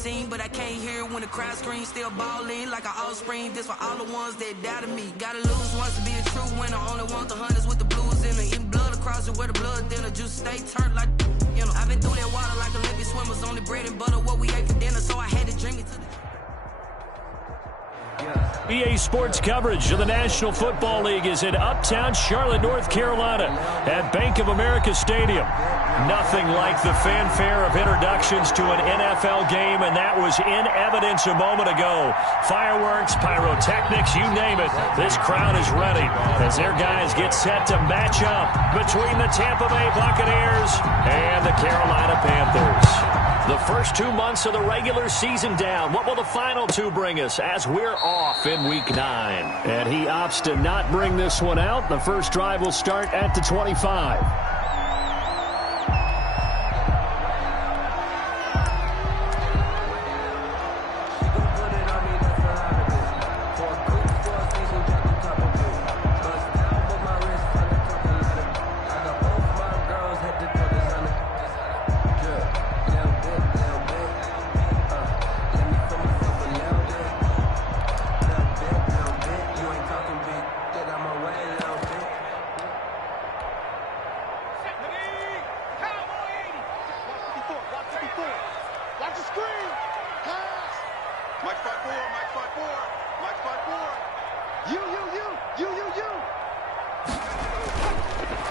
scene, but I can't hear it when the crowd screams. Still ballin' like an offspring. This for all the ones that doubted me. Gotta lose once to be a true winner. Only want the hunters with the blues in it. Eating blood across it where the blood dinner. Juice stay turned like, you know. I've been through that water like Olympic swimmers. Only bread and butter what we ate for dinner, so I had to drink it to the... EA Sports coverage of the National Football League is in uptown Charlotte, North Carolina at Bank of America Stadium. Nothing like the fanfare of introductions to an NFL game, and that was in evidence a moment ago. Fireworks, pyrotechnics, you name it. This crowd is ready as their guys get set to match up between the Tampa Bay Buccaneers and the Carolina Panthers. The first 2 months of the regular season down. What will the final two bring us as we're off in Week 9? And he opts to not bring this one out. The first drive will start at the 25.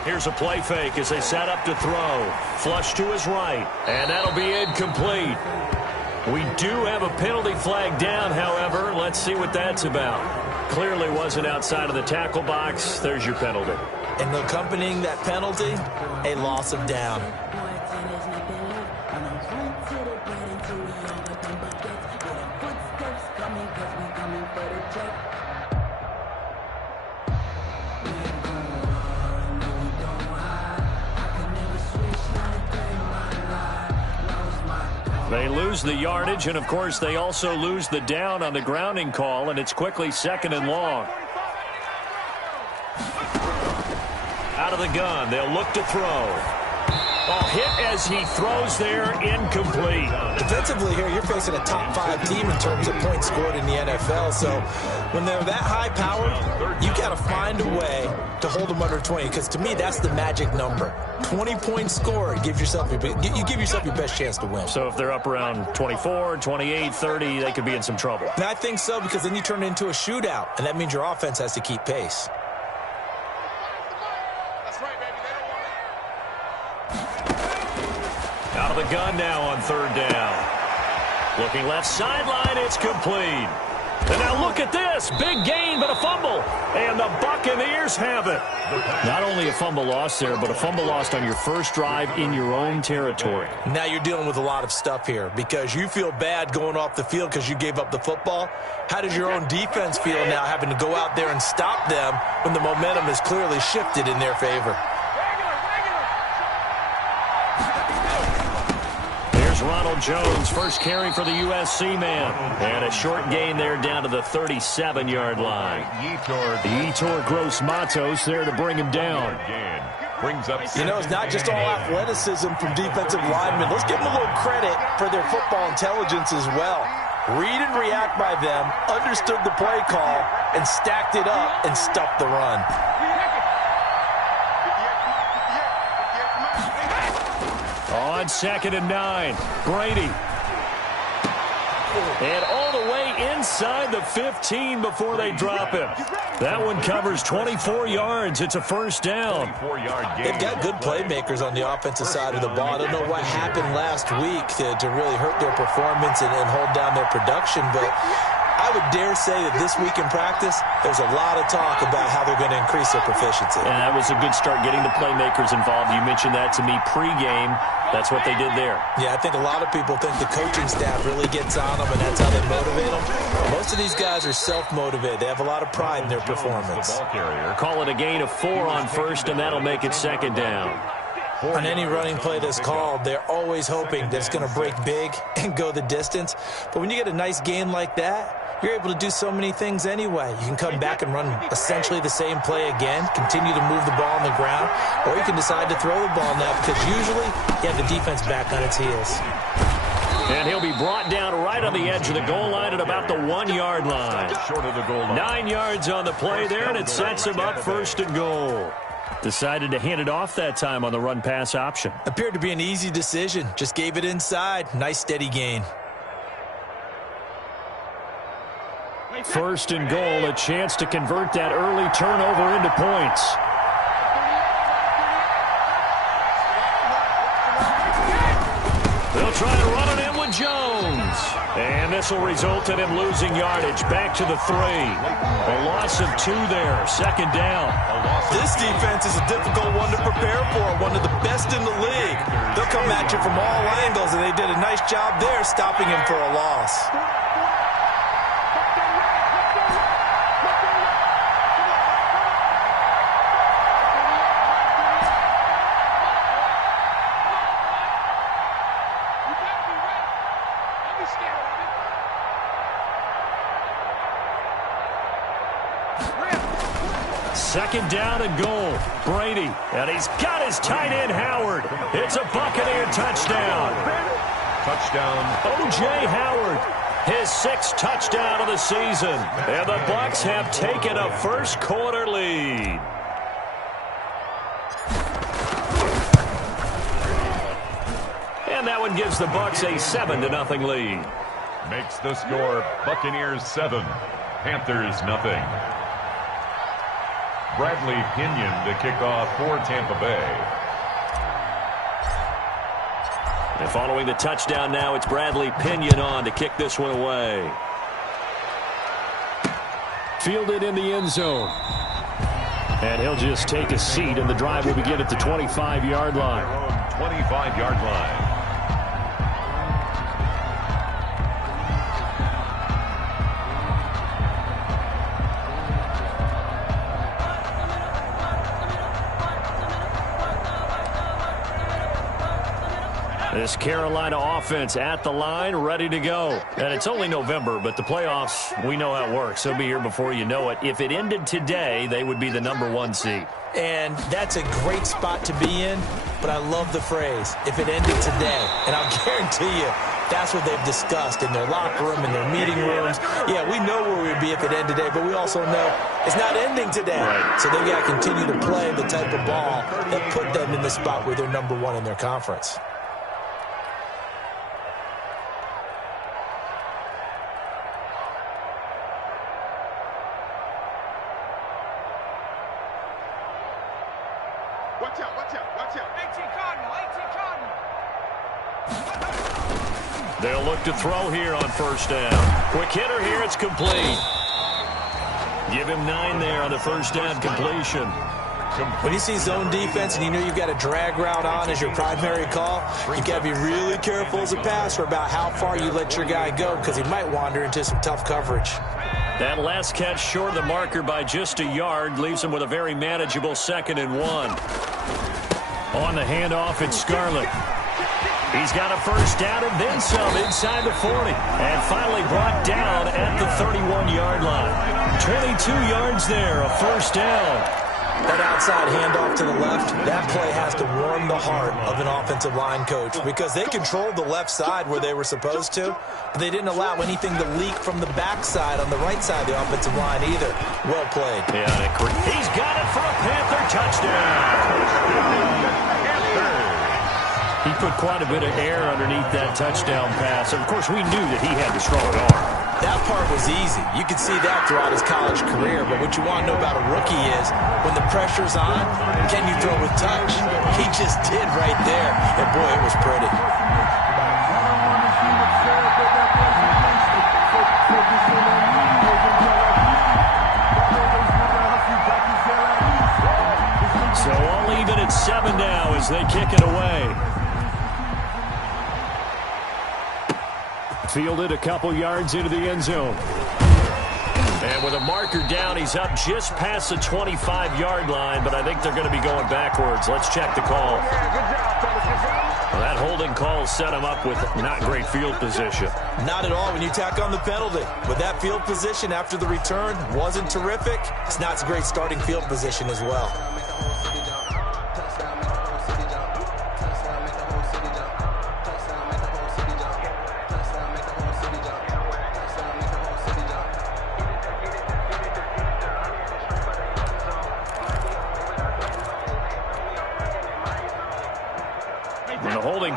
Here's a play fake as they set up to throw. Flush to his right, and that'll be incomplete. We do have a penalty flag down, however. Let's see what that's about. Clearly wasn't outside of the tackle box. There's your penalty. And accompanying that penalty, a loss of down. They lose the yardage, and, of course, they also lose the down on the grounding call, and it's quickly second and long. Out of the gun, they'll look to throw. Hit as he throws there, incomplete. Defensively here, you're facing a top 5 team in terms of points scored in the NFL, so when they're that high-powered, you got to find a way to hold them under 20, because to me, that's the magic number. 20 points scored, you give yourself your best chance to win. So if they're up around 24, 28, 30, they could be in some trouble. And I think so, because then you turn it into a shootout, and that means your offense has to keep pace. Out of the gun now on third down. Looking left sideline, it's complete. And now look at this. Big gain, but a fumble. And the Buccaneers have it. Not only a fumble lost there, but a fumble lost on your first drive in your own territory. Now you're dealing with a lot of stuff here because you feel bad going off the field because you gave up the football. How does your own defense feel now having to go out there and stop them when the momentum is clearly shifted in their favor? Ronald Jones, first carry for the USC man. And a short gain there down to the 37-yard line. Yetur Gross-Matos there to bring him down. You know, it's not just all athleticism from defensive linemen. Let's give them a little credit for their football intelligence as well. Read and react by them, understood the play call, and stacked it up and stuffed the run. On 2nd and 9, Brady. And all the way inside the 15 before they drop him. That one covers 24 yards. It's a first down. They've got good playmakers on the offensive side of the ball. I don't know what happened last week to really hurt their performance and hold down their production, but I would dare say that this week in practice, there's a lot of talk about how they're going to increase their proficiency. And that was a good start getting the playmakers involved. You mentioned that to me pregame. That's what they did there. Yeah, I think a lot of people think the coaching staff really gets on them, and that's how they motivate them. Most of these guys are self-motivated. They have a lot of pride in their performance. Call it a gain of 4 on first, and that'll make it second down. On any running play that's called, they're always hoping that it's going to break big and go the distance. But when you get a nice gain like that, you're able to do so many things anyway. You can come back and run essentially the same play again, continue to move the ball on the ground, or you can decide to throw the ball now because usually you have the defense back on its heels. And he'll be brought down right on the edge of the goal line at about the 1-yard line. Short of the goal line. 9 yards on the play there, and it sets him up first and goal. Decided to hand it off that time on the run-pass option. Appeared to be an easy decision. Just gave it inside. Nice steady gain. First and goal, a chance to convert that early turnover into points. They'll try to run it in with Jones. And this will result in him losing yardage. Back to the 3. A loss of 2 there. Second down. This defense is a difficult one to prepare for. One of the best in the league. They'll come at you from all angles, and they did a nice job there stopping him for a loss. Second down and goal. Brady. And he's got his tight end, Howard. It's a Buccaneer touchdown. Touchdown. O.J. Howard. His 6th touchdown of the season. And the Bucs have taken a first quarter lead. And that one gives the Bucs a 7-0 lead. Makes the score Buccaneers 7, Panthers 0. Bradley Pinion to kick off for Tampa Bay. And following the touchdown now, it's Bradley Pinion on to kick this one away. Fielded in the end zone. And he'll just take a seat, and the drive will begin at the 25-yard line. 25-yard line. This Carolina offense at the line, ready to go. And it's only November, but the playoffs, we know how it works. They'll be here before you know it. If it ended today, they would be the #1 seed. And that's a great spot to be in, but I love the phrase, if it ended today. And I'll guarantee you, that's what they've discussed in their locker room, in their meeting rooms. Yeah, we know where we'd be if it ended today, but we also know it's not ending today. Right. So they've got to continue to play the type of ball that put them in the spot where they're #1 in their conference. Watch out, watch out, watch out. 18 Cardinal, 18 Cardinal. They'll look to throw here on first down. Quick hitter here, it's complete. Give him 9 there on the first down completion. When you see zone defense and you know you've got a drag route on as your primary call, you've got to be really careful as a passer about how far you let your guy go because he might wander into some tough coverage. That last catch short of the marker by just a yard leaves him with a very manageable 2nd and 1. On the handoff, it's Scarlett. He's got a first down and then some inside the 40. And finally brought down at the 31-yard line. 22 yards there, a first down. That outside handoff to the left, that play has to warm the heart of an offensive line coach because they controlled the left side where they were supposed to, but they didn't allow anything to leak from the backside on the right side of the offensive line either. Well played. Yeah, he's got it for a Panther touchdown. He put quite a bit of air underneath that touchdown pass. Of course, we knew that he had the strong arm. That part was easy. You could see that throughout his college career. But what you want to know about a rookie is when the pressure's on, can you throw with touch? He just did right there. And, boy, it was pretty. So all even at 7 now as they kick it away. Fielded a couple yards into the end zone. And with a marker down, he's up just past the 25-yard line, but I think they're going to be going backwards. Let's check the call. Well, that holding call set him up with not great field position. Not at all when you tack on the penalty. But that field position after the return wasn't terrific. It's not a great starting field position as well.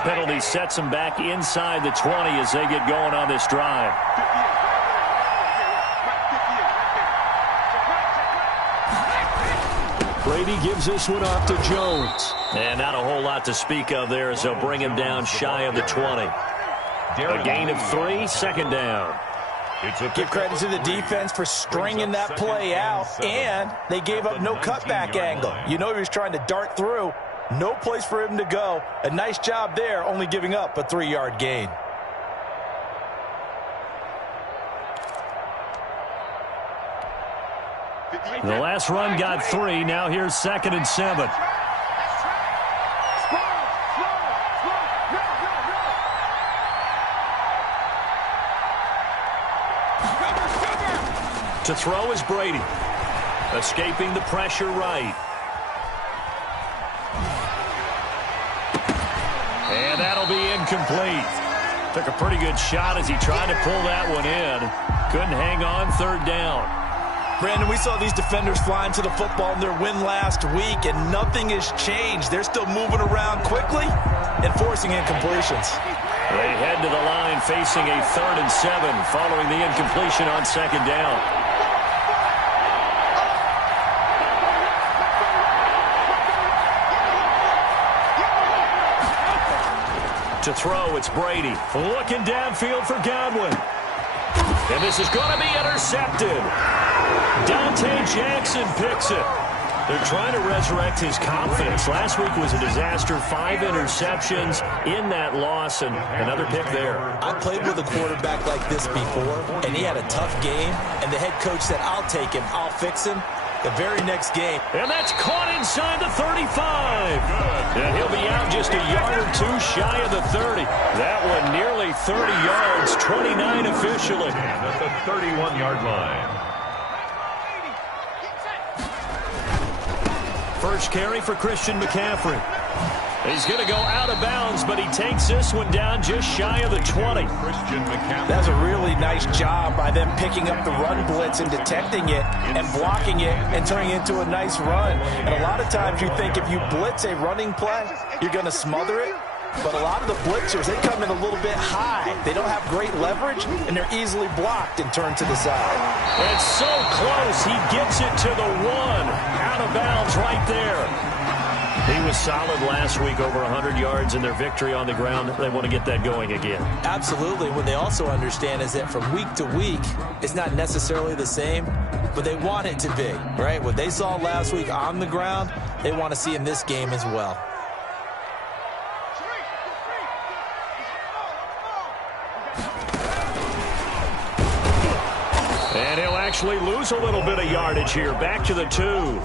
penalty sets them back inside the 20 as they get going on this drive. Brady gives this one off to Jones. And not a whole lot to speak of there as they'll bring him down shy of the 20. A gain of 3, second down. Give credit to the defense for stringing that play out, and they gave up no cutback angle. You know he was trying to dart through. No place for him to go. A nice job there, only giving up a 3-yard gain. The last run got 3. Now here's 2nd and 7. To throw is Brady. Escaping the pressure right. And that'll be incomplete. Took a pretty good shot as he tried to pull that one in. Couldn't hang on, 3rd down. Brandon, we saw these defenders flying to the football in their win last week, and nothing has changed. They're still moving around quickly and forcing incompletions. They head to the line facing a 3rd and 7 following the incompletion on 2nd down. To throw, it's Brady. Looking downfield for Godwin. And this is going to be intercepted. Dante Jackson picks it. They're trying to resurrect his confidence. Last week was a disaster. 5 interceptions in that loss, and another pick there. I played with a quarterback like this before, and he had a tough game, and the head coach said, I'll take him, I'll fix him. The very next game. And that's caught inside the 35. And he'll be out just a yard or 2 shy of the 30. That one nearly 30 yards, 29 officially. At the 31-yard line. First carry for Christian McCaffrey. He's going to go out of bounds, but he takes this one down just shy of the 20. Christian McCaffrey. That's a really nice job by them picking up the run blitz and detecting it and blocking it and turning it into a nice run. And a lot of times you think if you blitz a running play, you're going to smother it. But a lot of the blitzers, they come in a little bit high. They don't have great leverage, and they're easily blocked and turned to the side. It's so close. He gets it to the 1. Out of bounds right there. He was solid last week, over 100 yards in their victory on the ground. They want to get that going again. Absolutely. What they also understand is that from week to week, it's not necessarily the same, but they want it to be, right? What they saw last week on the ground, they want to see in this game as well. And he'll actually lose a little bit of yardage here. Back to the 2.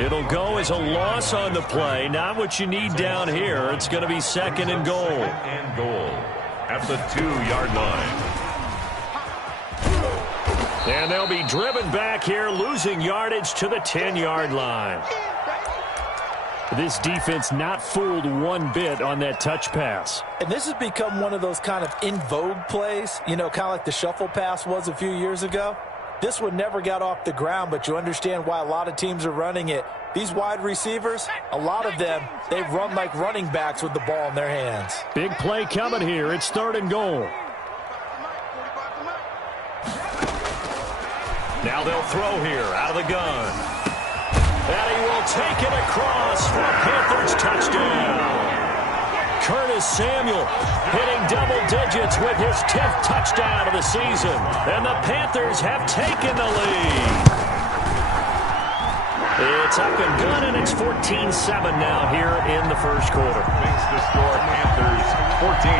It'll go as a loss on the play. Not what you need down here. It's going to be 2nd and goal. 2nd and goal at the 2-yard line. And they'll be driven back here, losing yardage to the 10-yard line. This defense not fooled one bit on that touch pass. And this has become one of those kind of in vogue plays, you know, kind of like the shuffle pass was a few years ago. This one never got off the ground, but you understand why a lot of teams are running it. These wide receivers, a lot of them, they run like running backs with the ball in their hands. Big play coming here. It's 3rd and goal. Now they'll throw here out of the gun. And he will take it across for a Panthers touchdown. Curtis Samuel hitting double digits with his 10th touchdown of the season. And the Panthers have taken the lead. It's up and good, and it's 14-7 now here in the first quarter. Makes the score Panthers 14,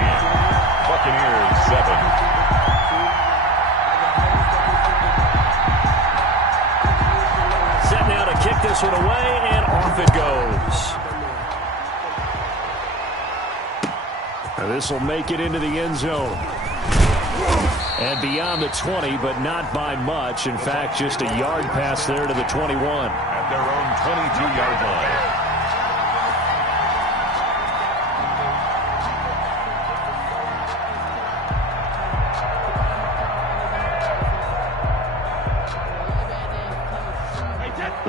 Buccaneers 7. Set now to kick this one away, and off it goes. And this will make it into the end zone. And beyond the 20, but not by much. In fact, just a yard pass there to the 21. At their own 22-yard line.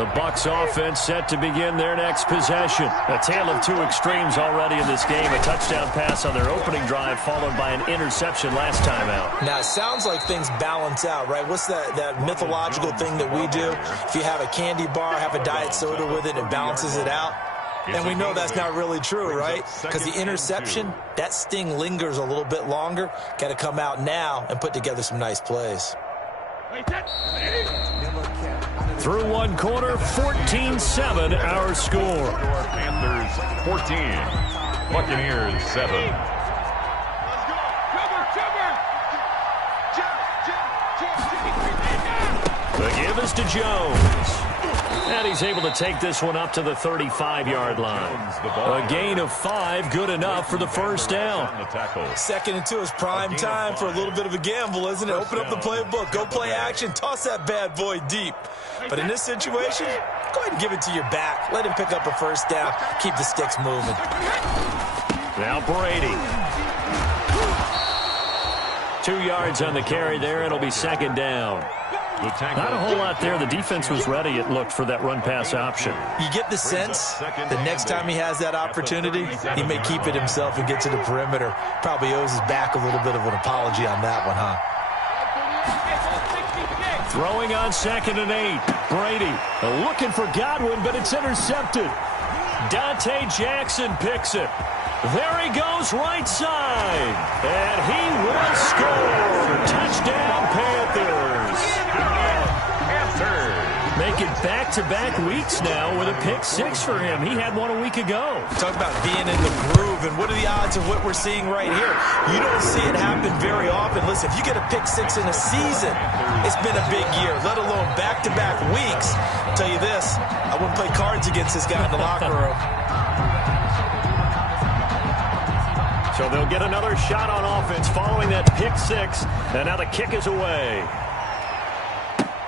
The Bucs offense set to begin their next possession. A tale of two extremes already in this game. A touchdown pass on their opening drive followed by an interception last time out. Now, it sounds like things balance out, right? What's that mythological thing that we do? If you have a candy bar, have a diet soda with it, it balances it out. And we know that's not really true, right? Because the interception, that sting lingers a little bit longer. Got to come out now and put together some nice plays. Through one quarter, 14-7 our score. Panthers 14, Buccaneers 7. The give is to Jones. And he's able to take this one up to the 35-yard line. A gain of 5, good enough for the first down. 2nd and 2 is prime time for a little bit of a gamble, isn't it? Open up the playbook, go play action, toss that bad boy deep. But in this situation, go ahead and give it to your back. Let him pick up a first down. Keep the sticks moving. Now Brady. 2 yards on the carry there. It'll be 2nd down. Not a whole lot there. The defense was ready, it looked, for that run-pass option. You get the sense the next time he has that opportunity, he may keep it himself and get to the perimeter. Probably owes his back a little bit of an apology on that one, huh? Throwing on 2nd and 8. Brady looking for Godwin, but it's intercepted. Dante Jackson picks it. There he goes, right side. And he will score. Touchdown, Panthers. Make it back-to-back weeks now with a pick-6 for him. He had one a week ago. Talk about being in the groove, and what are the odds of what we're seeing right here? You don't see it happen very often. Listen, if you get a pick-6 in a season, it's been a big year, let alone back-to-back weeks. I'll tell you this, I wouldn't play cards against this guy in the locker room. So they'll get another shot on offense following that pick-6, and now the kick is away.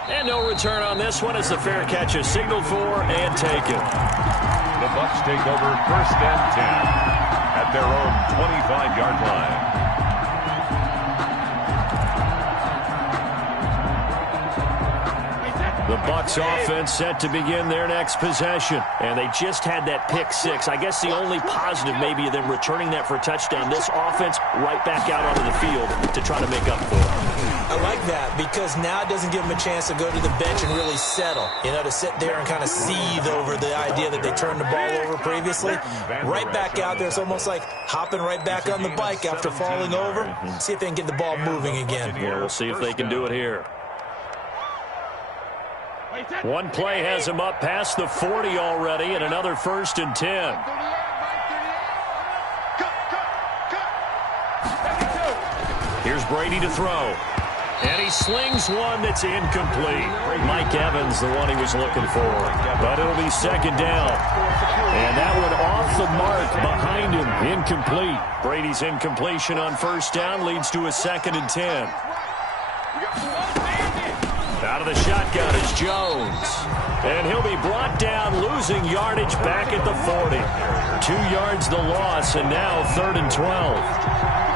And no return on this one as the fair catch is signaled for and taken. The Bucs take over 1st and 10 at their own 25-yard line. The Bucs offense set to begin their next possession. And they just had that pick-6. I guess the only positive maybe of them returning that for a touchdown. This offense right back out onto the field to try to make up for it. I like that because now it doesn't give them a chance to go to the bench and really settle. You know, to sit there and kind of seethe over the idea that they turned the ball over previously. Right back out there. It's almost like hopping right back on the bike after falling over. See if they can get the ball moving again. Yeah, we'll see if they can do it here. One play has him up past the 40 already, and another 1st and 10. Here's Brady to throw. And he slings one that's incomplete. Mike Evans, the one he was looking for. But it'll be 2nd down. And that one off the mark behind him. Incomplete. Brady's incompletion on 1st down leads to a 2nd and 10. Out of the shotgun is Jones. And he'll be brought down, losing yardage back at the 40. 2 yards the loss, and now 3rd and 12.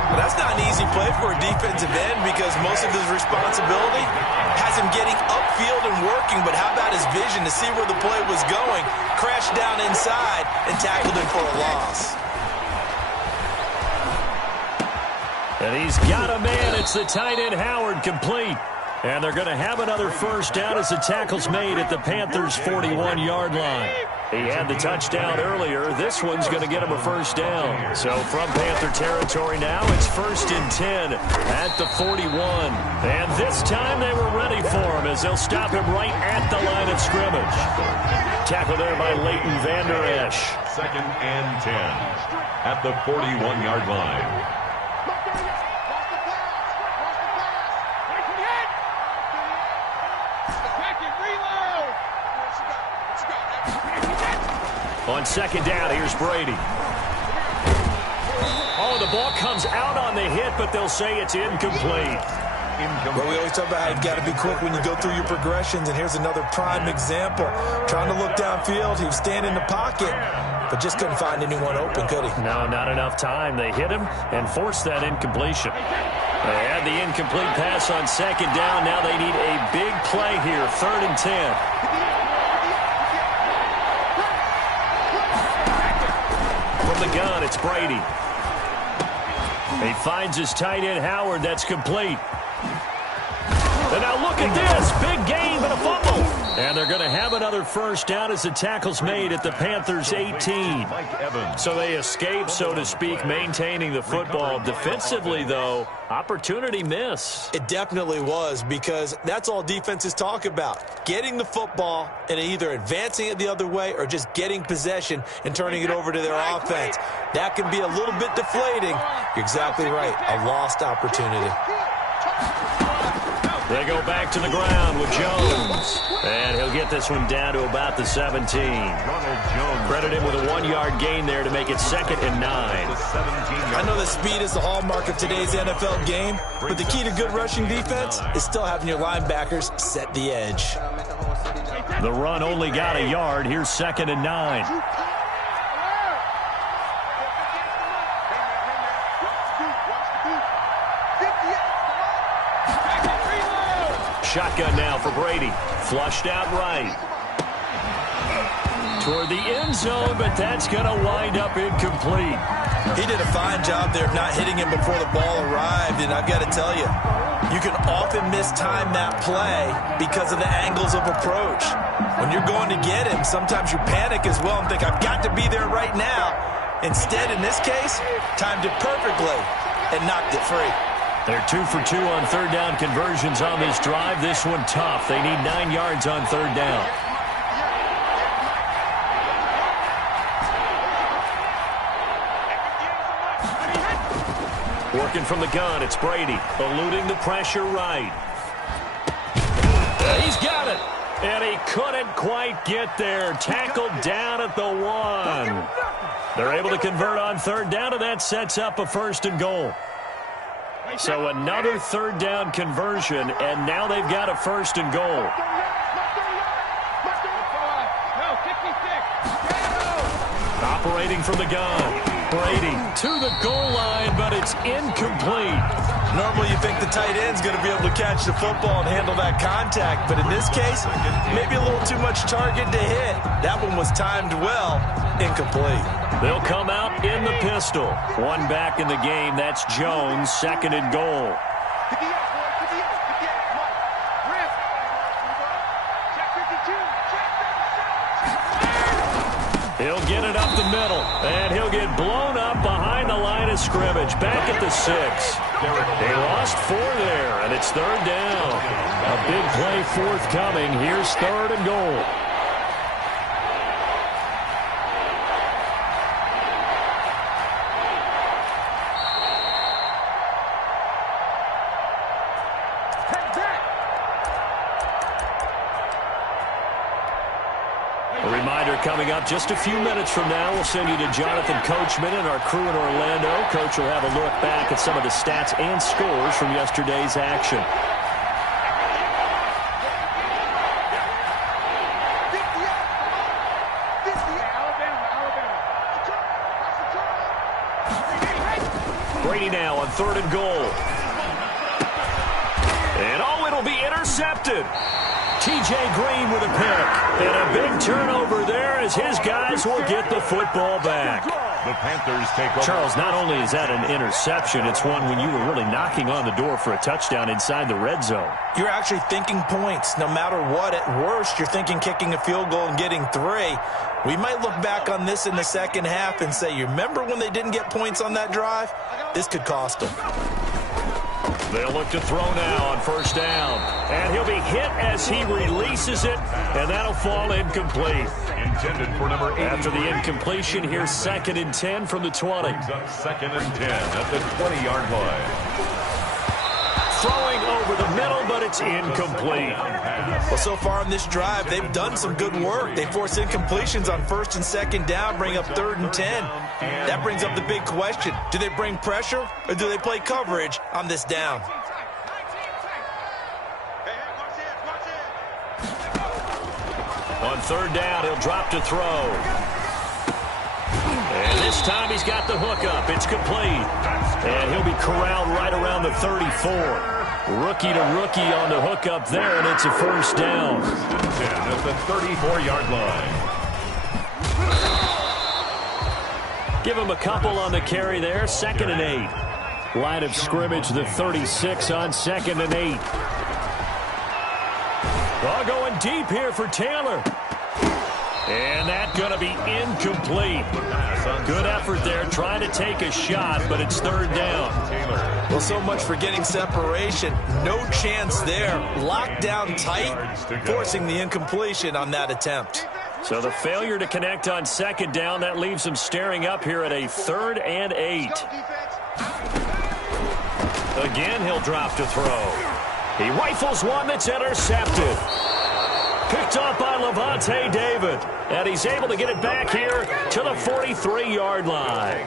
Well, that's not an easy play for a defensive end because most of his responsibility has him getting upfield and working, but how about his vision to see where the play was going, crashed down inside, and tackled him for a loss. And he's got a man. It's the tight end Howard, complete. And they're going to have another 1st down as the tackle's made at the Panthers' 41-yard line. He had the touchdown earlier. This one's going to get him a 1st down. So from Panther territory now, it's 1st and 10 at the 41. And this time they were ready for him as they'll stop him right at the line of scrimmage. Tackle there by Leighton Vander Esch. 2nd and 10 at the 41-yard line. On 2nd down, here's Brady. Oh, the ball comes out on the hit, but they'll say it's incomplete. Well, we always talk about how you've got to be quick when you go through your progressions, and here's another prime example. Trying to look downfield, he was standing in the pocket, but just couldn't find anyone open, could he? No, not enough time. They hit him and forced that incompletion. They had the incomplete pass on 2nd down. Now they need a big play here, 3rd and 10. from the gun, it's Brady. He finds his tight end, Howard. That's complete. And now look at this. Big gain, but a fumble. And they're going to have another first down as the tackle's made at the Panthers' 18. So they escape, so to speak, maintaining the football. Defensively, though, opportunity miss. It definitely was, because that's all defenses talk about. Getting the football and either advancing it the other way or just getting possession and turning it over to their offense. That can be a little bit deflating. You're exactly right. A lost opportunity. They go back to the ground with Jones. And he'll get this one down to about the 17. Credit him with a 1-yard gain there to make it 2nd and 9. I know that speed is the hallmark of today's NFL game, but the key to good rushing defense is still having your linebackers set the edge. The run only got a yard. Here's 2nd and 9. Shotgun now for Brady. Flushed out right. Toward the end zone, but that's going to wind up incomplete. He did a fine job there of not hitting him before the ball arrived, and I've got to tell you, you can often mistime that play because of the angles of approach. When you're going to get him, sometimes you panic as well and think, I've got to be there right now. Instead, in this case, timed it perfectly and knocked it free. They're 2 for 2 on third down conversions on this drive. This one tough. They need 9 yards on third down. Working from the gun, it's Brady. Eluding the pressure right. He's got it. And he couldn't quite get there. Tackled down at the 1. They're able to convert on third down, and that sets up a 1st and goal. So another third down conversion, and now they've got a 1st and goal. Operating from the gun. Brady to the goal line, but it's incomplete. Normally you think the tight end's going to be able to catch the football and handle that contact, but in this case, maybe a little too much target to hit. That one was timed well, incomplete. They'll come out in the pistol. One back in the game, that's Jones, 2nd and goal. He'll get it up the middle, and he'll get blown up behind the line of scrimmage. Back at the 6. They lost 4 there, and it's third down. A big play forthcoming. Here's 3rd and goal. Coming up just a few minutes from now, we'll send you to Jonathan Coachman and our crew in Orlando. Coach will have a look back at some of the stats and scores from yesterday's action. Brady now on 3rd and goal. And it'll be intercepted. TJ Green with a pick. And a big turnover there as his guys will get the football back. The Panthers take over. Charles, not only is that an interception, it's one when you were really knocking on the door for a touchdown inside the red zone. You're actually thinking points. No matter what, at worst, you're thinking kicking a field goal and getting 3. We might look back on this in the second half and say, you remember when they didn't get points on that drive? This could cost them. They'll look to throw now on 1st down. And he'll be hit as he releases it, and that'll fall incomplete. Intended for number 8. After the incompletion, here's 2nd and 10 from the 20. 2nd and 10 at the 20-yard line. Throwing over the middle, but it's incomplete. Well, so far in this drive, they've done some good work. They force incompletions on 1st and 2nd down, bring up 3rd and 10. That brings up the big question. Do they bring pressure, or do they play coverage on this down? On 3rd down, he'll drop to throw. And this time he's got the hook up. It's complete. And he'll be corralled right around the 34. Rookie to rookie on the hook up there, and it's a 1st down. 10 at the 34-yard line. Give him a couple on the carry there. 2nd and 8. Line of scrimmage, the 36 on 2nd and 8. Ball going deep here for Taylor. And that's going to be incomplete. Good effort there, trying to take a shot, but it's 3rd down. Well, so much for getting separation. No chance there. Locked down tight, forcing the incompletion on that attempt. So the failure to connect on 2nd down, that leaves him staring up here at a 3rd and 8. Again, he'll drop to throw. He rifles one that's intercepted. Picked off by Levante David. And he's able to get it back here to the 43-yard line.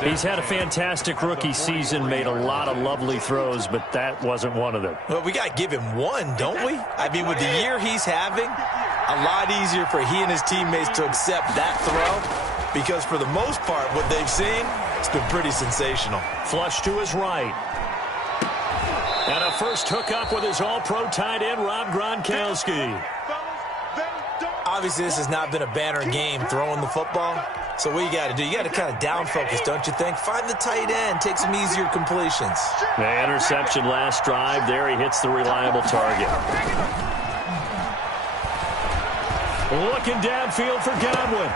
He's had a fantastic rookie season, made a lot of lovely throws, but that wasn't one of them. Well, we got to give him one, don't we? I mean, with the year he's having, a lot easier for he and his teammates to accept that throw, because for the most part, what they've seen, it's been pretty sensational. Flush to his right. And a first hookup with his all-pro tight end, Rob Gronkowski. Obviously, this has not been a banner game throwing the football. So what you got to do, you got to kind of down focus, don't you think? Find the tight end, take some easier completions. The interception last drive. There he hits the reliable target. Looking downfield for Godwin.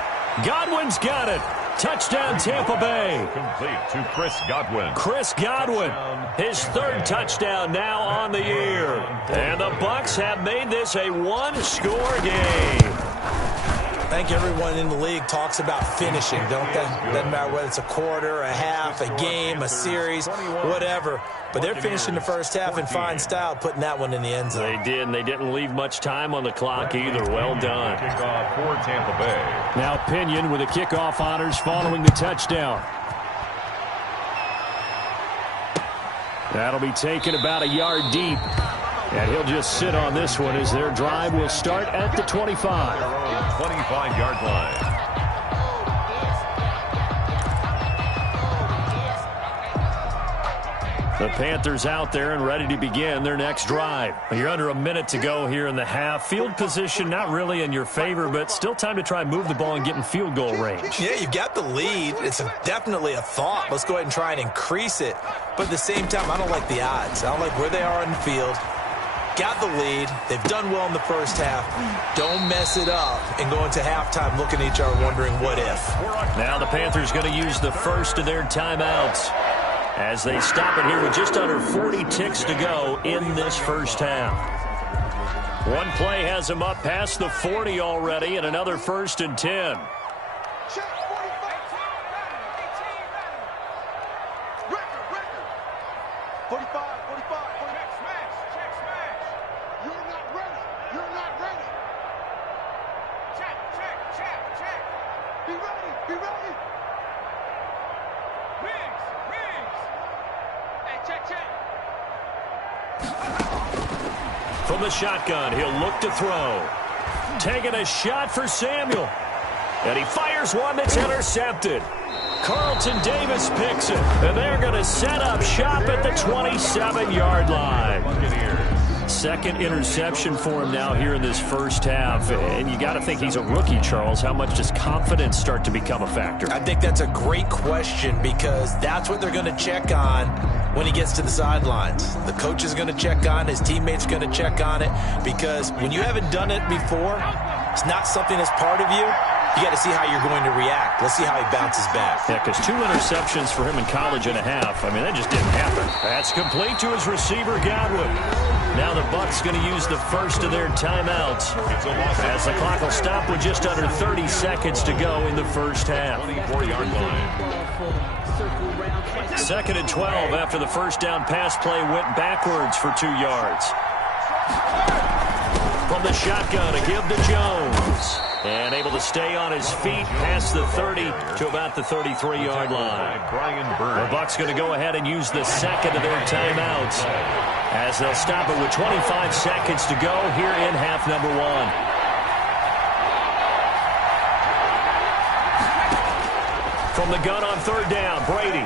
Godwin's got it. Touchdown, Tampa Bay. Complete to Chris Godwin. Chris Godwin, his 3rd touchdown now on the year. And the Bucs have made this a one-score game. I think everyone in the league talks about finishing, don't they? Doesn't matter whether it's a quarter, a half, a game, a series, whatever. But they're finishing the first half in fine style, putting that one in the end zone. They did, and they didn't leave much time on the clock either. Well done. Kickoff for Tampa Bay. Now Pinion with the kickoff honors following the touchdown. That'll be taken about a yard deep. And he'll just sit on this one as their drive will start at the 25. 25-yard line. The Panthers out there and ready to begin their next drive. You're under a minute to go here in the half. Field position not really in your favor, but still time to try and move the ball and get in field goal range. Yeah, you've got the lead. It's definitely a thought. Let's go ahead and try and increase it. But at the same time, I don't like the odds. I don't like where they are in the field. Got the lead. They've done well in the first half. Don't mess it up and go into halftime looking at each other wondering what if. Now the Panthers going to use the first of their timeouts as they stop it here with just under 40 ticks to go in this first half. One play has them up past the 40 already, and another 1st and 10. From the shotgun, he'll look to throw. Taking a shot for Samuel. And he fires one that's intercepted. Carlton Davis picks it. And they're going to set up shop at the 27-yard line. Second interception for him now here in this first half. And you got to think he's a rookie, Charles. How much does confidence start to become a factor? I think that's a great question because that's what they're going to check on when he gets to the sidelines. The coach is going to check on it. His teammates are going to check on it because when you haven't done it before, it's not something that's part of you. You got to see how you're going to react. Let's see how he bounces back. Yeah, because 2 interceptions for him in college and a half. I mean, that just didn't happen. That's complete to his receiver, Godwin. Now the Bucs going to use the first of their timeouts as the clock will stop with just under 30 seconds to go in the first half. 24-yard line. 2nd and 12 after the first down pass play went backwards for 2 yards. From the shotgun, a give to Jones. And able to stay on his feet past the 30 to about the 33-yard line. The Bucs going to go ahead and use the second of their timeouts as they'll stop it with 25 seconds to go here in half number 1. From the gun on 3rd down, Brady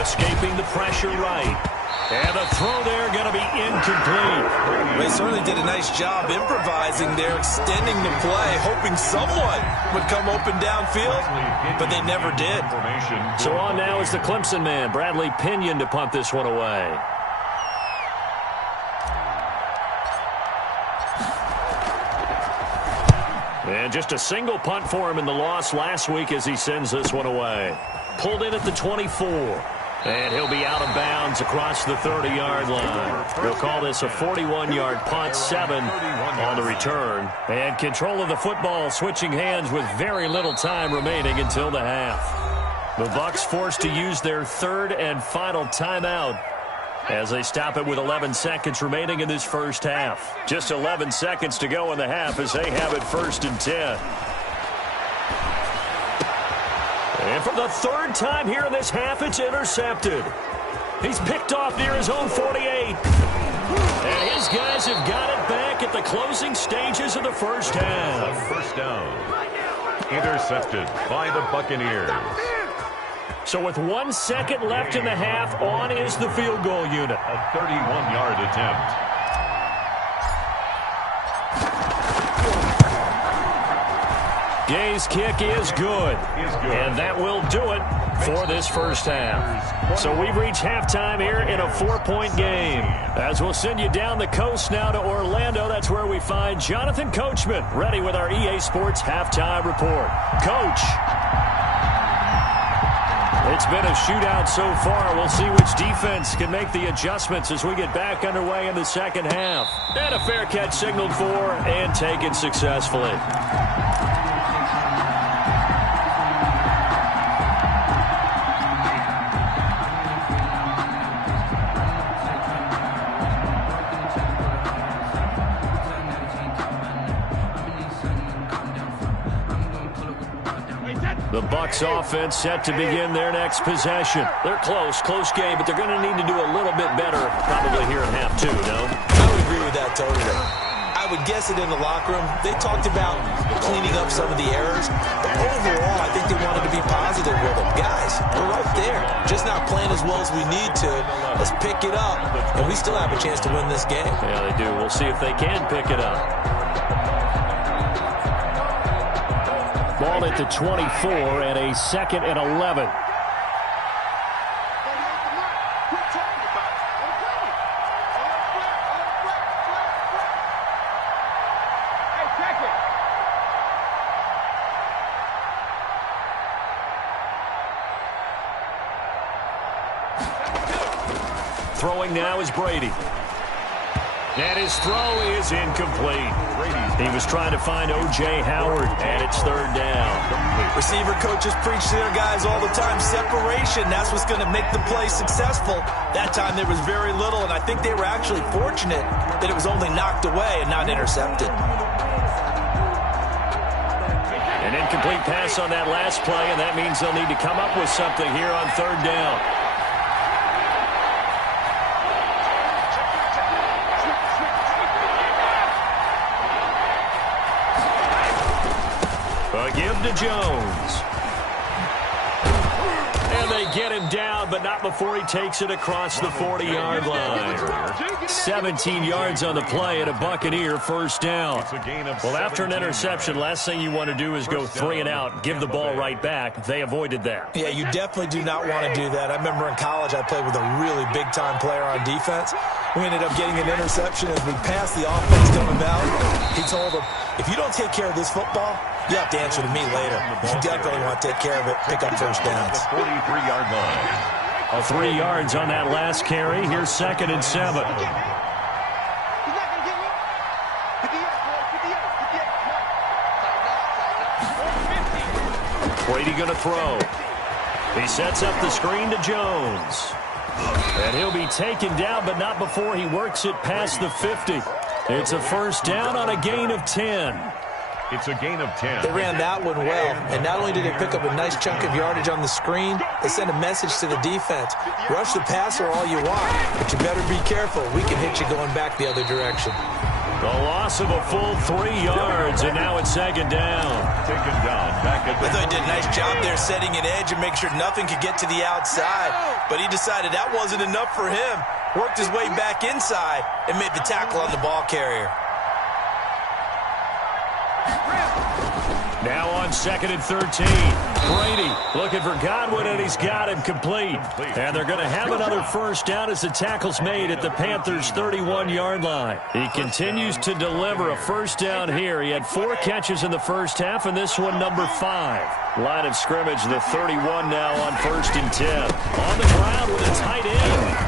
escaping the pressure right. And the throw there going to be incomplete. they certainly did a nice job improvising there, extending the play, hoping someone would come open downfield, but they never did. So on now is the Clemson man, Bradley Pinion, to punt this one away. And just a single punt for him in the loss last week as he sends this one away. Pulled in at the 24. And he'll be out of bounds across the 30-yard line. We'll call this a 41-yard punt, 7 on the return. And control of the football switching hands with very little time remaining until the half. The Bucs forced to use their third and final timeout as they stop it with 11 seconds remaining in this first half. Just 11 seconds to go in the half as they have it 1st and 10. And for the third time here in this half, it's intercepted. He's picked off near his own 48. And his guys have got it back at the closing stages of the first half. First down. Intercepted by the Buccaneers. So with 1 second left in the half, on is the field goal unit. A 31-yard attempt. Gay's kick is good. And that will do it for this first half. So we've reached halftime here in a 4-point game. As we'll send you down the coast now to Orlando, that's where we find Jonathan Coachman, ready with our EA Sports halftime report. Coach. It's been a shootout so far. We'll see which defense can make the adjustments as we get back underway in the second half. And a fair catch signaled for and taken successfully. The Bucs offense set to begin their next possession. They're close game, but they're going to need to do a little bit better probably here in half 2, no? I would agree with that totally. I would guess it in the locker room. They talked about cleaning up some of the errors, but overall, I think they wanted to be positive with them. Guys, we're right there. Just not playing as well as we need to. Let's pick it up, and we still have a chance to win this game. Yeah, they do. We'll see if they can pick it up. Ball at the 24 and a 2nd and 11. Throwing now is Brady. And his throw is incomplete. He was trying to find O.J. Howard, and it's 3rd down. Receiver coaches preach to their guys all the time. Separation, that's what's going to make the play successful. That time there was very little, and I think they were actually fortunate that it was only knocked away and not intercepted. An incomplete pass on that last play, and that means they'll need to come up with something here on 3rd down. Give to Jones. And they get him down, but not before he takes it across the 40-yard line. 17 yards on the play and a Buccaneer 1st down. Well, after an interception, last thing you want to do is go 3 and out, give the ball right back. They avoided that. Yeah, you definitely do not want to do that. I remember in college I played with a really big-time player on defense. We ended up getting an interception as we passed the offense coming down. He told him, if you don't take care of this football, you have to answer to me later. You definitely want to take care of it, pick up first downs. 43-yard line. 3 yards on that last carry. Here's 2nd and 7. Brady going to throw. He sets up the screen to Jones. And he'll be taken down, but not before he works it past the 50. It's a 1st down on a gain of 10. It's a gain of 10. They ran that one well, and not only did they pick up a nice chunk of yardage on the screen, they sent a message to the defense. Rush the passer all you want, but you better be careful. We can hit you going back the other direction. The loss of a full 3 yards, and now it's second down. Taken down back at I thought he did a nice job there setting an edge and make sure nothing could get to the outside. But he decided that wasn't enough for him. Worked his way back inside and made the tackle on the ball carrier. Now on 2nd and 13. Brady looking for Godwin, and he's got him complete. And they're going to have another first down as the tackle's made at the Panthers' 31-yard line. He continues to deliver a first down here. He had 4 catches in the first half, and this one number 5. Line of scrimmage, the 31 now on 1st and 10. On the ground with a tight end.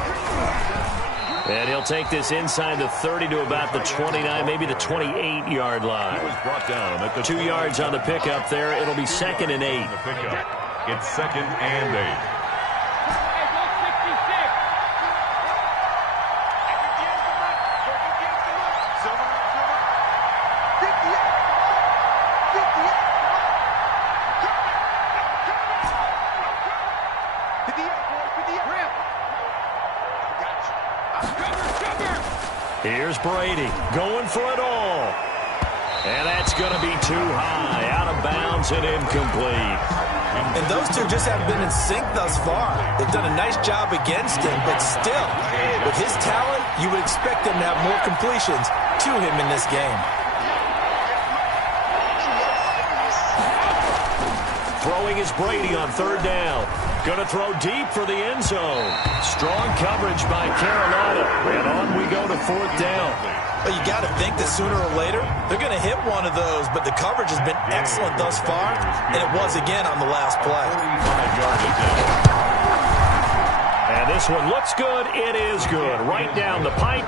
And he'll take this inside the 30 to about the 29, maybe the 28-yard line. He was brought down at the 2 yards on the pickup there. It'll be 2nd and 8. the pickup. It's 2nd and 8. Here's Brady going for it all. And that's going to be too high, out of bounds and incomplete. And those two just haven't been in sync thus far. They've done a nice job against him, but still, with his talent, you would expect them to have more completions to him in this game. Throwing is Brady on 3rd down. Going to throw deep for the end zone. Strong coverage by Carolina. And on we go to 4th down. Well, you got to think that sooner or later, they're going to hit one of those, but the coverage has been excellent thus far, and it was again on the last play. And this one looks good. It is good. Right down the pipe.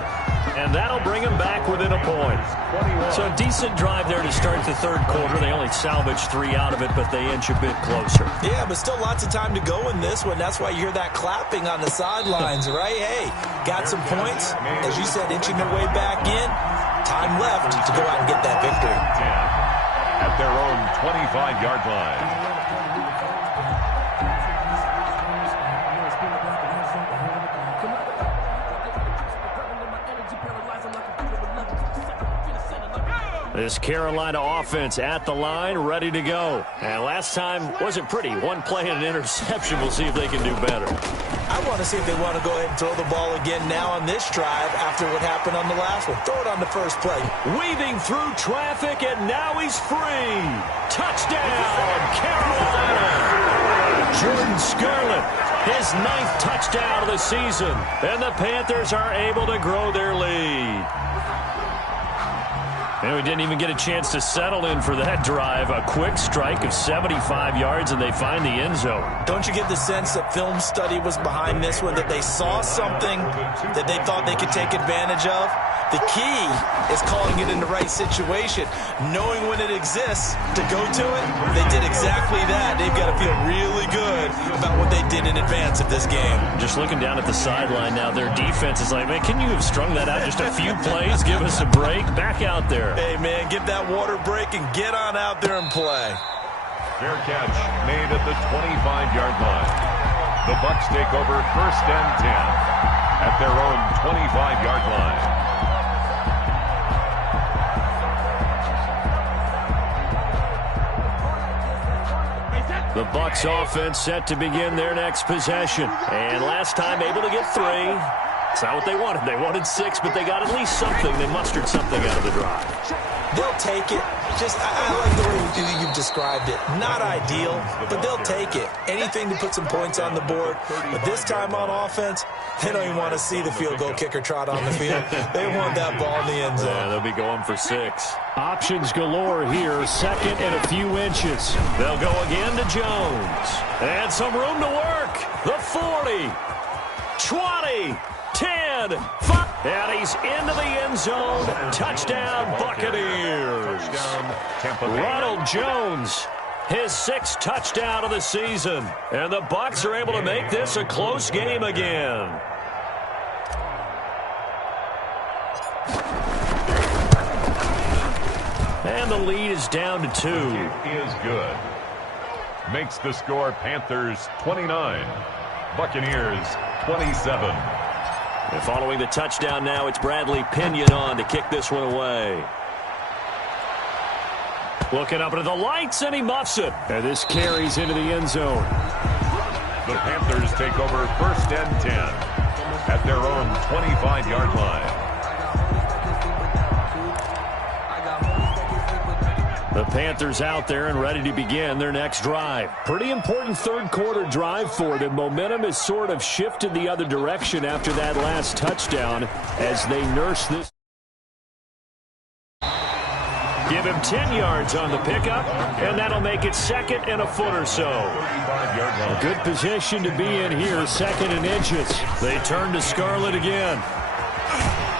And that'll bring them back within a point. So a decent drive there to start the 3rd quarter. They only salvaged 3 out of it, but they inch a bit closer. Yeah, but still lots of time to go in this one. That's why you hear that clapping on the sidelines, right? Hey, got some points. As you said, inching their way back in. Time left to go out and get that victory. At their own 25-yard line. This Carolina offense at the line, ready to go. And last time wasn't pretty. 1 play and an interception. We'll see if they can do better. I want to see if they want to go ahead and throw the ball again now on this drive after what happened on the last one. Throw it on the first play. Weaving through traffic, and now he's free. Touchdown, Carolina. Jordan Scarlett, his 9th touchdown of the season. And the Panthers are able to grow their lead. And we didn't even get a chance to settle in for that drive. A quick strike of 75 yards, and they find the end zone. Don't you get the sense that film study was behind this one, that they saw something that they thought they could take advantage of? The key is calling it in the right situation, knowing when it exists to go to it. They did exactly that. They've got to feel really good about what they did in advance of this game. Just looking down at the sideline now, their defense is like, man, can you have strung that out just a few plays? Give us a break. Back out there. Hey, man, get that water break and get on out there and play. Fair catch made at the 25-yard line. The Bucs take over 1st and 10 at their own 25-yard line. The Bucs offense set to begin their next possession. And last time able to get 3. It's not what they wanted. They wanted 6, but they got at least something. They mustered something out of the drive. They'll take it. I like the way you've described it. Not ideal, but they'll take it. Anything to put some points on the board. But this time on offense, they don't even want to see the field goal kicker trot on the field. They want that ball in the end zone. Yeah, they'll be going for 6. Options galore here. 2nd and a few inches. They'll go again to Jones. And some room to work. The 40. 20. 10, 5, and he's into the end zone. Touchdown, Buccaneers. Ronald Jones, his 6th touchdown of the season. And the Bucs are able to make this a close game again. And the lead is down to 2. It is good. Makes the score Panthers 29, Buccaneers 27. And following the touchdown now, it's Bradley Pinion on to kick this one away. Looking up into the lights, and he muffs it. And this carries into the end zone. The Panthers take over 1st and 10 at their own 25-yard line. The Panthers out there and ready to begin their next drive. Pretty important third-quarter drive for them. Momentum has sort of shifted the other direction after that last touchdown as they nurse this. Give him 10 yards on the pickup, and that'll make it 2nd and a foot or so. A good position to be in here, 2nd and inches. They turn to Scarlett again.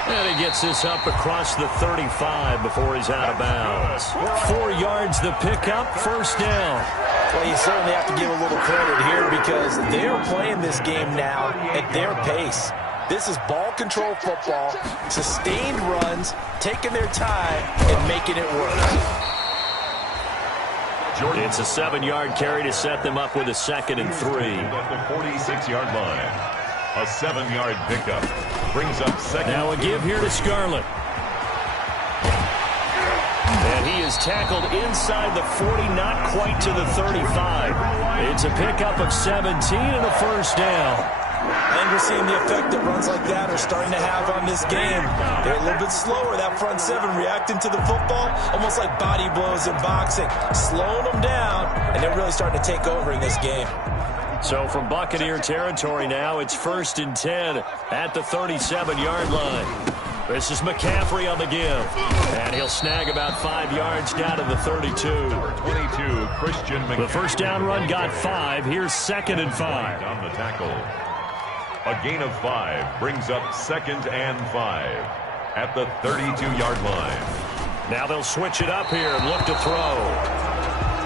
And he gets this up across the 35 before he's out of bounds. 4 yards the pickup, 1st down. Well, you certainly have to give a little credit here because they're playing this game now at their pace. This is ball control football, sustained runs, taking their time, and making it work. It's a 7-yard carry to set them up with a 2nd and 3. At the 46-yard line. A 7-yard pickup brings up 2nd. Now a give here to Scarlett. And he is tackled inside the 40, not quite to the 35. It's a pickup of 17 and a 1st down. I think we're seeing the effect that runs like that are starting to have on this game. They're a little bit slower, that front 7 reacting to the football, almost like body blows in boxing, slowing them down, and they're really starting to take over in this game. So from Buccaneer territory now, it's 1st and 10 at the 37-yard line. This is McCaffrey on the give, and he'll snag about 5 yards down to the 32. 22, Christian McCaffrey. The first down run got 5. Here's 2nd and 5. On the tackle. A gain of 5 brings up 2nd and 5 at the 32-yard line. Now they'll switch it up here and look to throw.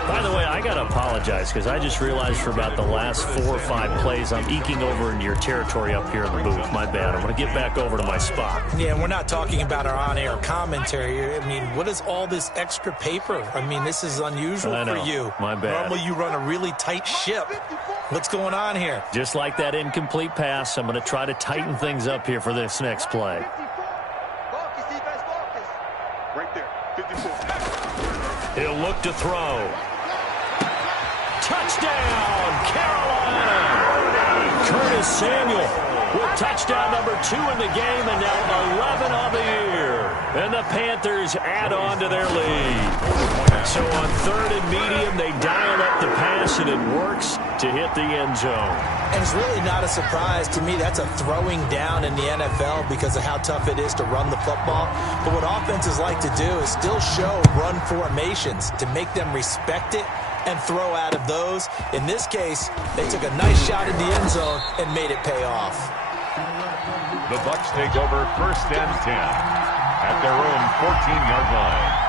By the way, I got to apologize because I just realized for about the last 4 or 5 plays I'm eking over into your territory up here in the booth. My bad. I'm going to get back over to my spot. Yeah, and we're not talking about our on-air commentary. I mean, what is all this extra paper? I mean, this is unusual for you. My bad. Normally you run a really tight ship. What's going on here? Just like that incomplete pass, I'm going to try to tighten things up here for this next play. Right there, 54. He'll look to throw. Touchdown, Carolina! Curtis Samuel with touchdown number 2 in the game and now 11 on the year. And the Panthers add on to their lead. So on 3rd and medium, they dial up the pass and it works to hit the end zone. And it's really not a surprise to me. That's a throwing down in the NFL because of how tough it is to run the football. But what offenses like to do is still show run formations to make them respect it and throw out of those. In this case, they took a nice shot in the end zone and made it pay off. The Bucs take over 1st and 10 at their own 14-yard line.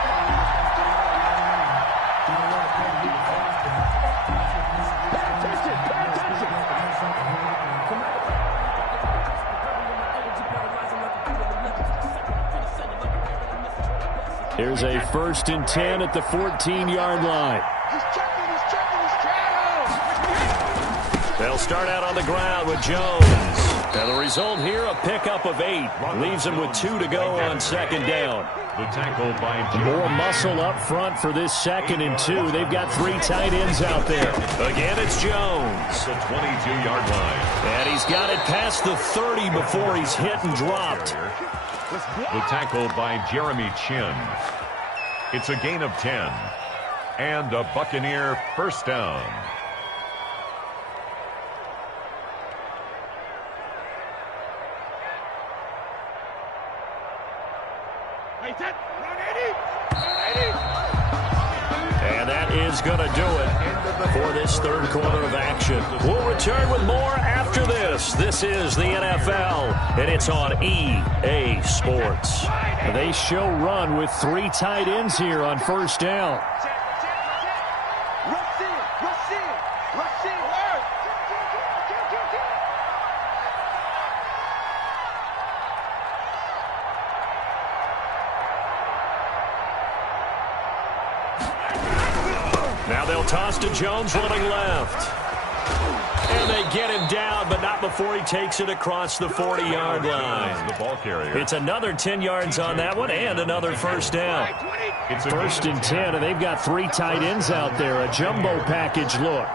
Here's a 1st and 10 at the 14-yard line. They'll start out on the ground with Jones. Now the result here, a pickup of 8. Leaves them with 2 to go on 2nd down. The tackle by More muscle up front for this 2nd and 2. They've got 3 tight ends out there. Again, it's Jones. the 22-yard line. And he's got it past the 30 before he's hit and dropped. The tackle by Jeremy Chin. It's a gain of 10. And a Buccaneer 1st down. And that is going to do it for this 3rd quarter of action. We'll return with more after this. This is the NFL, and it's on EA Sports. They show run with 3 tight ends here on 1st down. Now they'll toss to Jones running left. And they get him down, but not before he takes it across the 40-yard line. The ball carrier. It's another 10 yards on that one and another first down. It's First and 10, and they've got 3 tight ends out there. A jumbo package look.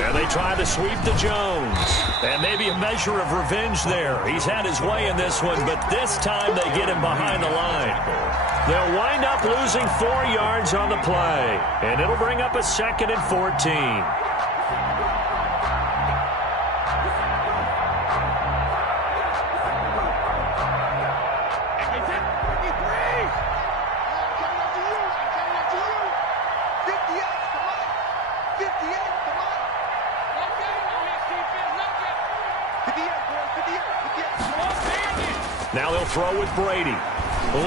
And they try to sweep to Jones. And maybe a measure of revenge there. He's had his way in this one, but this time they get him behind the line. They'll wind up losing 4 yards on the play. And it'll bring up a 2nd and 14. Now they'll throw with Brady.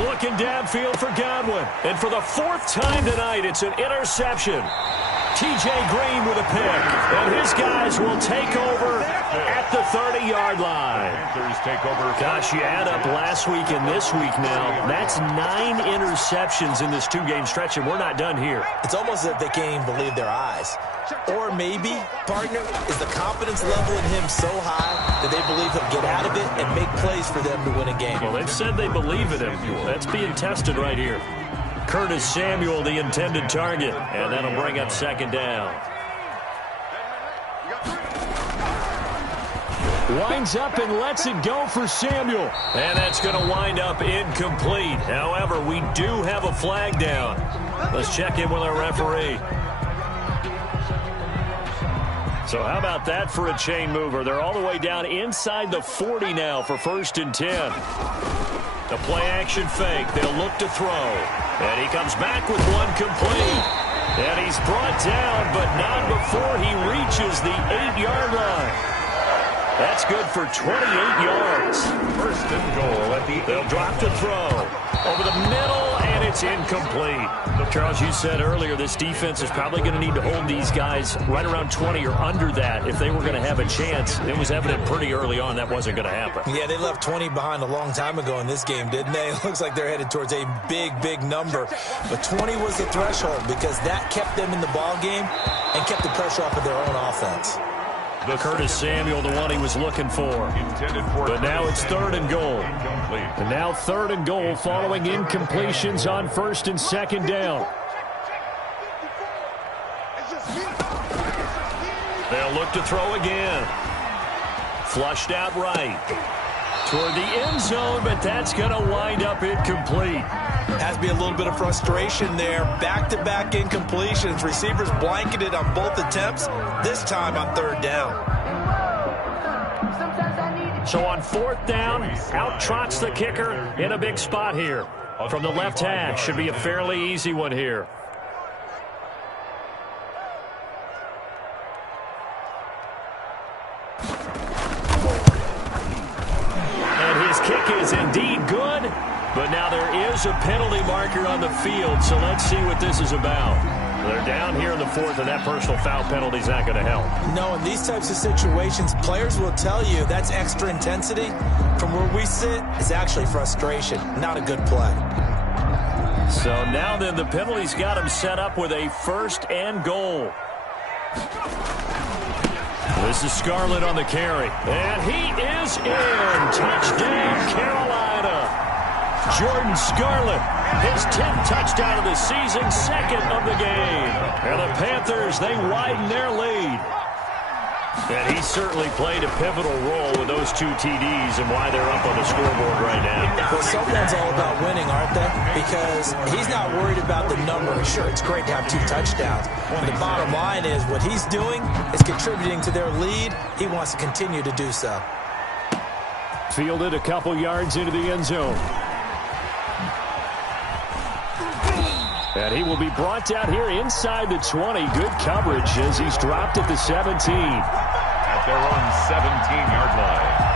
Looking downfield for Godwin. And for the 4th time tonight, it's an interception. TJ Green with a pick. And his guys will take over at the 30-yard line. Panthers take over. Gosh, you add up last week and this week now. That's 9 interceptions in this 2-game stretch, and we're not done here. It's almost as if they can't even believe their eyes. Or maybe, partner, is the confidence level in him so high that they believe he'll get out of it and make plays for them to win a game. Well, they've said they believe in him. That's being tested right here. Curtis Samuel, the intended target, and that'll bring up 2nd down. Winds up and lets it go for Samuel. And that's going to wind up incomplete. However, we do have a flag down. Let's check in with our referee. So how about that for a chain mover? They're all the way down inside the 40 now for 1st and 10. The play action fake. They'll look to throw. And he comes back with one complete. And he's brought down, but not before he reaches the 8-yard line. That's good for 28 yards. 1st and goal at the They'll drop to throw. Over the middle, and it's incomplete. Charles, you said earlier this defense is probably going to need to hold these guys right around 20 or under that if they were going to have a chance. It was evident pretty early on that wasn't going to happen. Yeah, they left 20 behind a long time ago in this game, didn't they? It looks like they're headed towards a big, big number. But 20 was the threshold because that kept them in the ball game and kept the pressure off of their own offense. The Curtis Samuel, the one he was looking for. But now it's 3rd and goal. And now 3rd and goal following incompletions on 1st and 2nd down. They'll look to throw again. Flushed out right. Toward the end zone, but that's going to wind up incomplete. Has to be a little bit of frustration there. Back-to-back incompletions. Receivers blanketed on both attempts, this time on 3rd down. So on 4th down, out trots the kicker in a big spot here. From the left hash, should be a fairly easy one here. And his kick is indeed good. But now there is a penalty marker on the field, so let's see what this is about. They're down here in the 4th, and that personal foul penalty is not going to help. No, in these types of situations, players will tell you that's extra intensity. From where we sit, it's actually frustration, not a good play. So now then, the penalty's got him set up with a 1st and goal. This is Scarlett on the carry, and he is in. Touchdown, Carolina. Jordan Scarlett, his 10th touchdown of the season, 2nd of the game. And the Panthers, they widen their lead. And he certainly played a pivotal role with those 2 TDs and why they're up on the scoreboard right now. Well, someone's all about winning, aren't they? Because he's not worried about the number. Sure, it's great to have 2 touchdowns. But the bottom line is what he's doing is contributing to their lead. He wants to continue to do so. Fielded a couple yards into the end zone. And he will be brought down here inside the 20. Good coverage as he's dropped at the 17. At their own 17-yard line.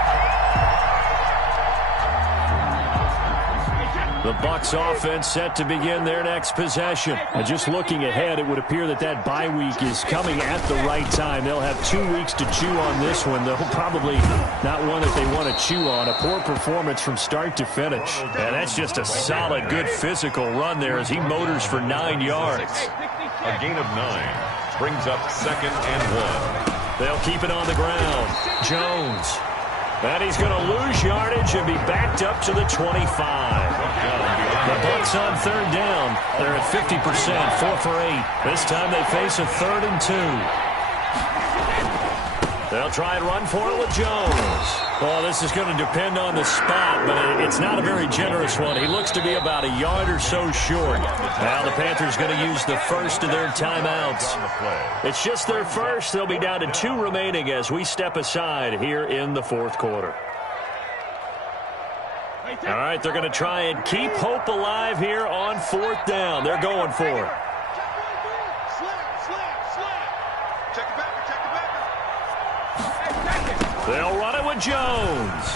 The Bucs offense set to begin their next possession. And just looking ahead, it would appear that that bye week is coming at the right time. They'll have 2 weeks to chew on this one, though probably not one that they want to chew on. A poor performance from start to finish. And that's just a solid, good physical run there as he motors for 9 yards. A gain of 9. Brings up 2nd and 1. They'll keep it on the ground. Jones. And he's going to lose yardage and be backed up to the 25. The Bucs on 3rd down. They're at 50%, 4 for 8. This time they face a 3rd and 2. They'll try and run for it with Jones. Well, this is going to depend on the spot, but it's not a very generous one. He looks to be about a yard or so short. Now the Panthers going to use the first of their timeouts. It's just their first. They'll be down to 2 remaining as we step aside here in the 4th quarter. All right, they're going to try and keep hope alive here on 4th down. They're going for it. They'll run it with Jones.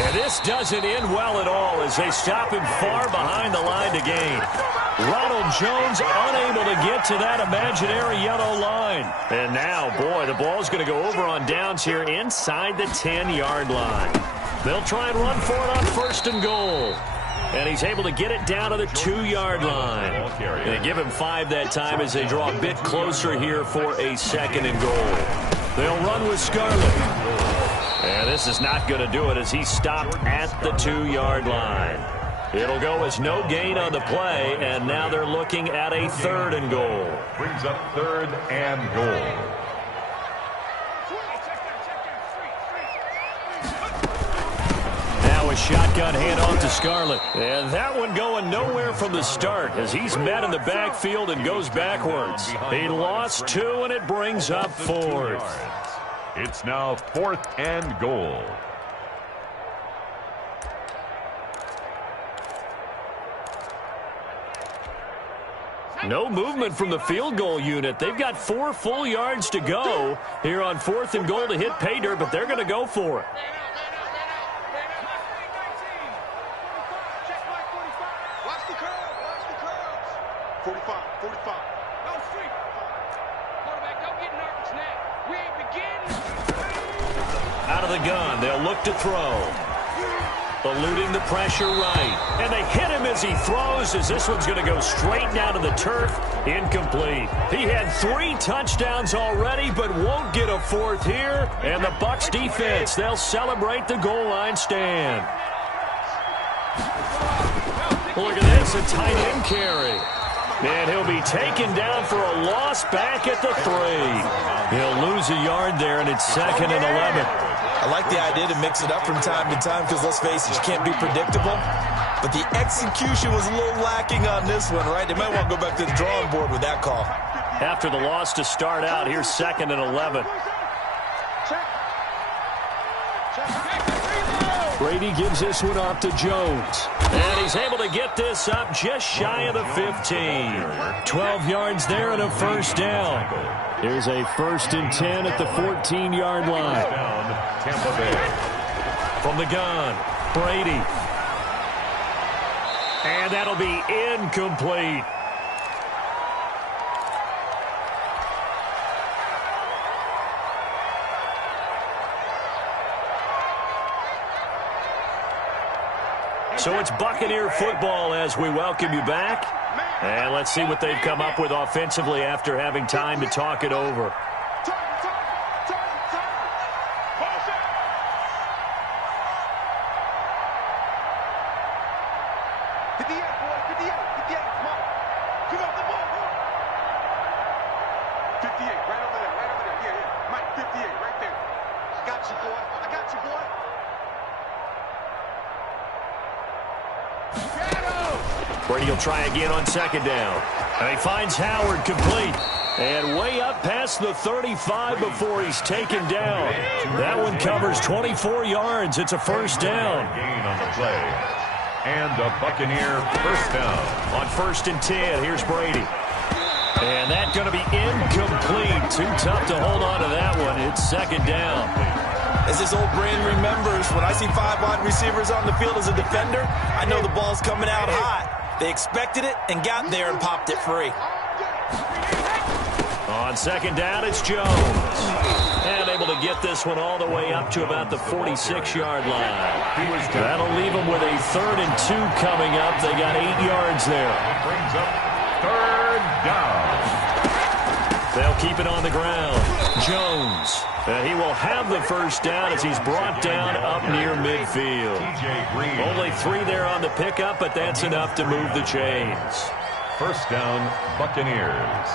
And this doesn't end well at all as they stop him far behind the line to gain. Ronald Jones unable to get to that imaginary yellow line. And now, boy, the ball's going to go over on downs here inside the 10-yard line. They'll try and run for it on 1st and goal. And he's able to get it down to the 2-yard line. They give him 5 that time as they draw a bit closer here for a 2nd and goal. They'll run with Scarlett. And this is not going to do it as he's stopped at the 2-yard line. It'll go as no gain on the play, and now they're looking at a 3rd and goal. Brings up 3rd and goal. A shotgun handoff to Scarlett. And that one going nowhere from the start as he's met in the backfield and goes backwards. He lost 2, and it brings up 4th. It's now 4th and goal. No movement from the field goal unit. They've got 4 full yards to go here on 4th and goal to hit pay dirt, but they're going to go for it. Out of the gun, they'll look to throw. Eluding the pressure right. And they hit him as he throws as this one's going to go straight down to the turf. Incomplete. He had 3 touchdowns already but won't get a 4th here. And the Bucs defense, they'll celebrate the goal line stand. Look at this, a tight end carry. And he'll be taken down for a loss back at the 3. He'll lose a yard there, and it's 2nd and 11. I like the idea to mix it up from time to time because, let's face it, you can't be predictable. But the execution was a little lacking on this one, right? They might want to go back to the drawing board with that call. After the loss to start out, here's 2nd and 11. Brady gives this one off to Jones. And he's able to get this up just shy of the 15. 12 yards there and a 1st down. Here's a 1st and 10 at the 14-yard line. Tampa Bay. From the gun, Brady. And that'll be incomplete. So it's Buccaneer football as we welcome you back. And let's see what they've come up with offensively after having time to talk it over. Brady will try again on 2nd down. And he finds Howard complete. And way up past the 35 before he's taken down. That one covers 24 yards. It's a 1st down. Gain on the play. And a Buccaneer 1st down. On 1st and 10, here's Brady. And that's going to be incomplete. Too tough to hold on to that one. It's 2nd down. As this old brain remembers, when I see 5 wide receivers on the field as a defender, I know the ball's coming out hot. They expected it and got there and popped it free. On 2nd down, it's Jones. And able to get this one all the way up to about the 46-yard line. That'll leave them with a 3rd and 2 coming up. They got 8 yards there. Brings up 3rd down. They'll keep it on the ground. Jones. He will have the first down as he's brought down up near midfield. Only 3 there on the pickup, but that's enough to move the chains. First down, Buccaneers.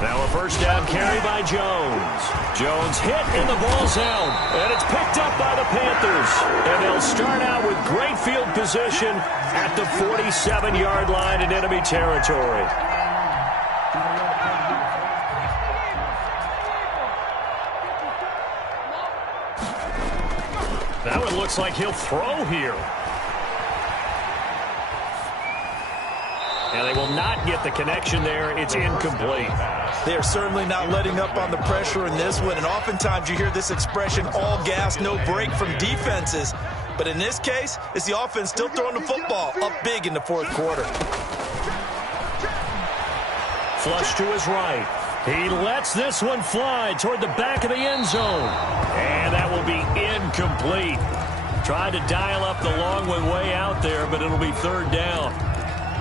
Now a first down carry by Jones. Jones hit and the ball's out. And it's picked up by the Panthers. And they'll start out with great field position at the 47-yard line in enemy territory. Now it looks like he'll throw here. And they will not get the connection there. It's incomplete. They're certainly not letting up on the pressure in this one. And oftentimes you hear this expression, all gas, no break from defenses. But in this case, it's the offense still throwing the football up big in the fourth quarter. Flush to his right. He lets this one fly toward the back of the end zone. And that will be incomplete. Tried to dial up the long one way out there, but it'll be third down.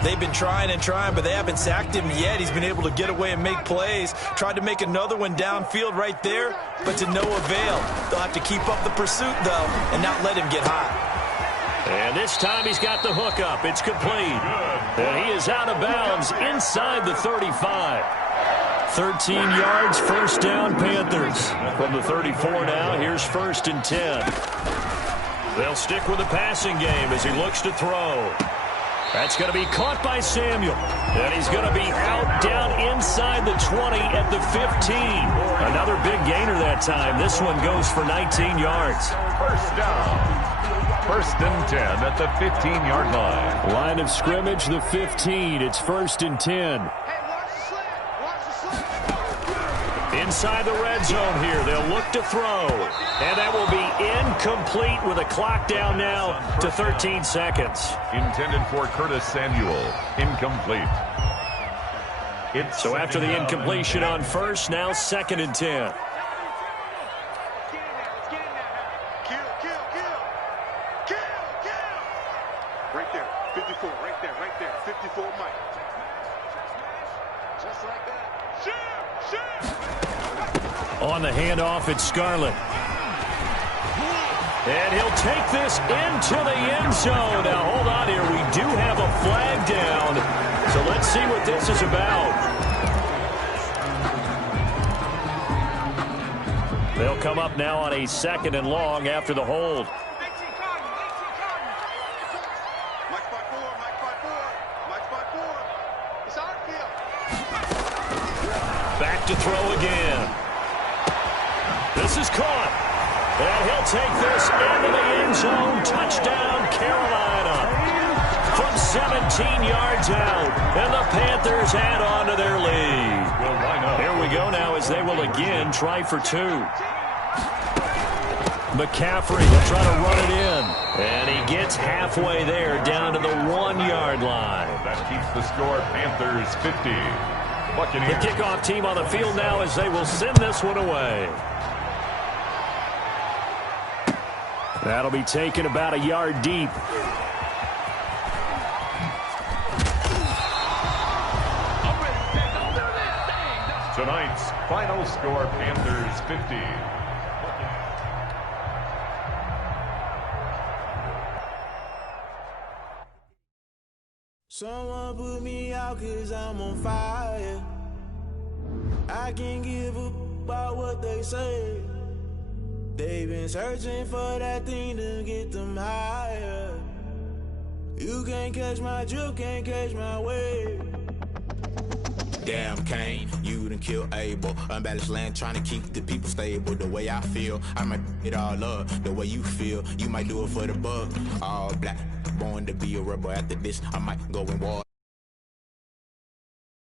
They've been trying and trying, but they haven't sacked him yet. He's been able to get away and make plays. Tried to make another one downfield right there, but to no avail. They'll have to keep up the pursuit, though, and not let him get hot. And this time he's got the hook up. It's complete. And he is out of bounds inside the 35. 13 yards, first down, Panthers. From the 34 now, here's 1st and 10. They'll stick with the passing game as he looks to throw. That's going to be caught by Samuel. And he's going to be out down inside the 20 at the 15. Another big gainer that time. This one goes for 19 yards. First down. 1st and 10 at the 15-yard line. Line of scrimmage, the 15. It's 1st and 10. Inside the red zone here. They'll look to throw. And that will be incomplete with a clock down now to 13 seconds. Intended for Curtis Samuel. Incomplete. So after the incompletion on first, now 2nd and 10. Right there, 54, right there, 54, Mike. Just like that. On the handoff, it's Scarlett. And he'll take this into the end zone. Now, hold on here. We do have a flag down. So let's see what this is about. They'll come up now on a 2nd and long after the hold. Back to throw again. This is caught. And he'll take this into the end zone. Touchdown, Carolina. From 17 yards out. And the Panthers add on to their lead. Here we go now as they will again try for 2. McCaffrey will try to run it in. And he gets halfway there down to the 1-yard line. That keeps the score Panthers 50. Buccaneers. The kickoff team on the field now as they will send this one away. That'll be taken about a yard deep. Tonight's final score, Panthers 50. Someone put me out 'cause I'm on fire. I can't give up about what they say. They've been searching for that thing to get them higher. You can't catch my drift, can't catch my wave. Damn, Kane, you done killed Abel. Unbalanced land, trying to keep the people stable. The way I feel, I might it all up. The way you feel, you might do it for the bug. All black, born to be a rebel. After this, I might go and war.